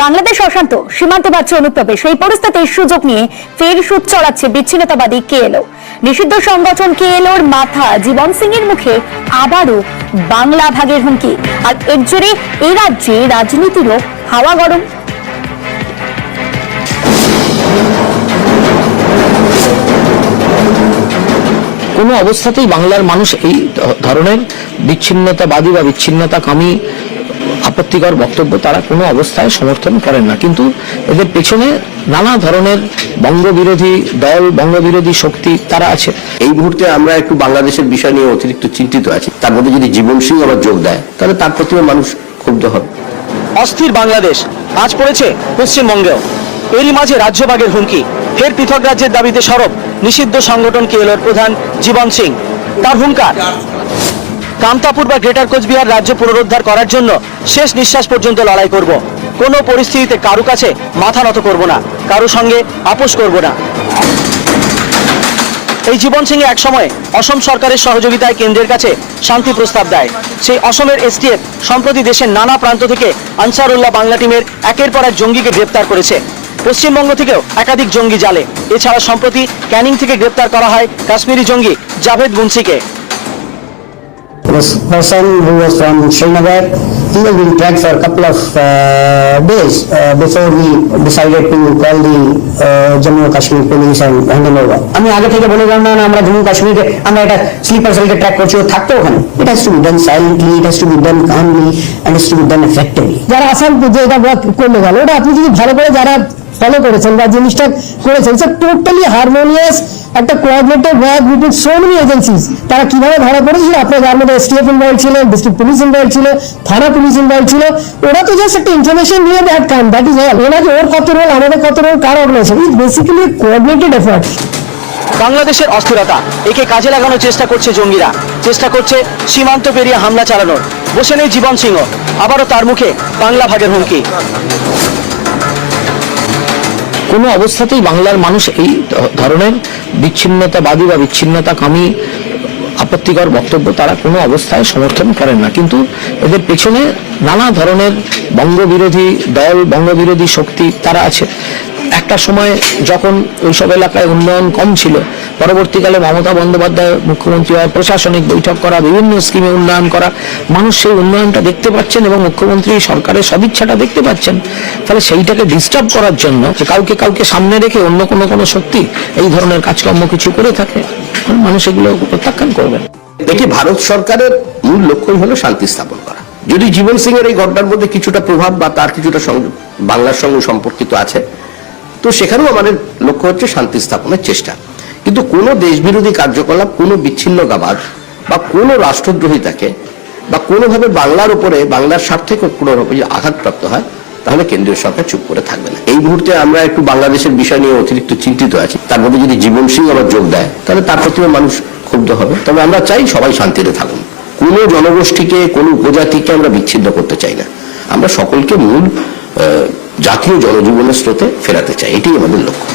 বাংলাদেশ অশান্ত, সীমান্তে বাড়ছে অনুপ্রবেশ। এই পরিস্থিতির সুযোগ নিয়ে ফের সুদ চড়াচ্ছে বিচ্ছিন্নতাবাদী কেএলও। নিষিদ্ধ সংগঠন কেএলওর মাথা জীবন সিং এর মুখে আবারও বাংলা ভাগের হুমকি। আর এর জেরে এই রাজ্যে রাজনীতিরও হাওয়া গরম। কোনো অবস্থাতেই বাংলার মানুষ এই ধরনের বিচ্ছিন্নতাবাদী বা বিচ্ছিন্নতা বিচ্ছিন্নতাকামী আপত্তিকর বক্তব্য তারা কোনো অবস্থায় সমর্থন করেন না। কিন্তু এদের পেছনে নানা ধরনের বঙ্গবিরোধী দল বঙ্গবিরোধী শক্তি তারা আছে। এই মুহূর্তে আমরা একটু বাংলাদেশের বিষয় নিয়ে অতিরিক্ত চিন্তিত আছি। তার মধ্যে যদি জীবন সিং আবার যোগ দেয় তাহলে তার প্রতিও মানুষ ক্ষুব্ধ হবে। অস্থির বাংলাদেশ আজ পড়েছে পশ্চিমবঙ্গেও। এরই মাঝে রাজ্যভাগের হুমকি। ফের পৃথক রাজ্যের দাবিতে সরব নিষিদ্ধ সংগঠন কেএলওর প্রধান জীবন সিং। তার হুঙ্কার? কামতাপুর বা গ্রেটার কোচবিহার রাজ্য পুনরুদ্ধার করার জন্য শেষ নিঃশ্বাস পর্যন্ত লড়াই করব। কোনো পরিস্থিতিতে কারও কাছে মাথা নত করব না, কারও সঙ্গে আপোষ করব না। এই জীবন সিং এক সময় অসম সরকারের সহযোগিতায় কেন্দ্রের কাছে শান্তি প্রস্তাব দেয়। সেই অসমের এসটিএফ সম্প্রতি দেশের নানা প্রান্ত থেকে আনসারুল্লাহ বাংলা টিমের একের পর এক জঙ্গিকে গ্রেপ্তার করেছে। পশ্চিমবঙ্গ থেকেও একাধিক জঙ্গি জালে। এছাড়া সম্প্রতি ক্যানিং থেকে গ্রেপ্তার করা হয় কাশ্মীরি জঙ্গি Javed মুন্সিকে। This person who was from Srinagar, he was being tracked for a couple of uh, days uh, before we decided to call the uh, Jammu and Kashmir police and hand him over. আমি আগে থেকে বলে দিলাম না না, আমরা জম্মু কাশ্মীরকে আমরা একটা স্লিপার সেলকে ট্র্যাক করছি ও থাকতো ওখানে it has to be done silently it has to be done calmly and has to be done effectively যারা আসাম যে এটা করলে গেল ওটা আপনি যদি ভালো করে যারা ফলো করেছেন বা জিনিসটা করেছেন স্যার টোটালি হারমোনিয়াস একটা coordinated work between so many agencies তারা কীভাবে ধরা পড়েছিল? আপনার যার মধ্যে এসটিএফ ইনভলভ ছিল ডিস্ট্রিক্ট পুলিশ ইনভলভ ছিল, থানা পুলিশ ইনভলভ ছিল। ওরা তো জাস্ট একটা ইনফরমেশন নিয়ে that come that is all ওরা যে ওর কত রোল আমাদের কত role car organization is basically coordinated effort বাংলাদেশের অস্থিরতা, একে কাজে লাগানোর চেষ্টা করছে জঙ্গিরা। চেষ্টা করছে সীমান্ত পেরিয়ে হামলা চালানোর। বসে নেই জীবন সিংহ, আবারও তার মুখে বাংলা ভাগের হুমকি। কোনো অবস্থাতেই বাংলার মানুষ এই ধরনের বিচ্ছিন্নতাবাদী বা বিচ্ছিন্নতাকামী আপত্তিকর বক্তব্য তারা কোনো অবস্থায় সমর্থন করেন না। কিন্তু এদের পেছনে নানা ধরনের বঙ্গবিরোধী দল, বঙ্গবিরোধী শক্তি তারা আছে। একটা সময় যখন ওইসব এলাকায় উন্নয়ন কম ছিল পরবর্তীকালে মমতা বন্দ্যোপাধ্যায় মুখ্যমন্ত্রী হয় প্রশাসনিক বৈঠক করা, বিভিন্ন স্কিমে উন্নয়ন করা, মানুষ সেই উন্নয়নটা দেখতে পাচ্ছেন এবং মুখ্যমন্ত্রী সরকারের সদিচ্ছাটা দেখতে পাচ্ছেন। তাহলে সেইটাকে ডিস্টার্ব করার জন্য যে কাউকে কাউকে সামনে রেখে অন্য কোনো কোনো শক্তি এই ধরনের কাজকর্ম কিছু করে থাকে মানুষ এগুলো প্রত্যাখ্যান করবেন দেখি ভারত সরকারের মূল লক্ষ্যই হলো শান্তি স্থাপন করা। যদি জীবন সিং এর এই ঘটনার মধ্যে কিছুটা প্রভাব বা তার কিছুটা বাংলার সঙ্গে সম্পর্কিত আছে, তো সেখানেও আমাদের লক্ষ্য হচ্ছে শান্তি স্থাপনের চেষ্টা। কিন্তু কোনো দেশবিরোধী কার্যকলাপ, কোনো বিচ্ছিন্নতাবাদ বা কোনো রাষ্ট্রদ্রোহিতাকে বা কোনোভাবে বাংলার উপরে, বাংলার স্বার্থে কোনো রকম যদি আঘাতপ্রাপ্ত হয়, তাহলে কেন্দ্রীয় সরকার চুপ করে থাকবে না। এই মুহূর্তে আমরা একটু বাংলাদেশের বিষয় নিয়ে অতিরিক্ত চিন্তিত আছি। তার মধ্যে যদি জীবন সিং আবার যোগ দেয়, তাহলে তার প্রতিও মানুষ ক্ষুব্ধ হবে। তবে আমরা চাই সবাই শান্তিতে থাকুন। কোনো জনগোষ্ঠীকে, কোনো উপজাতিকে আমরা বিচ্ছিন্ন করতে চাই না। আমরা সকলকে মূল জাতীয় জনজীবনের স্রোতে ফেরাতে চাই। এটাই আমাদের লক্ষ্য।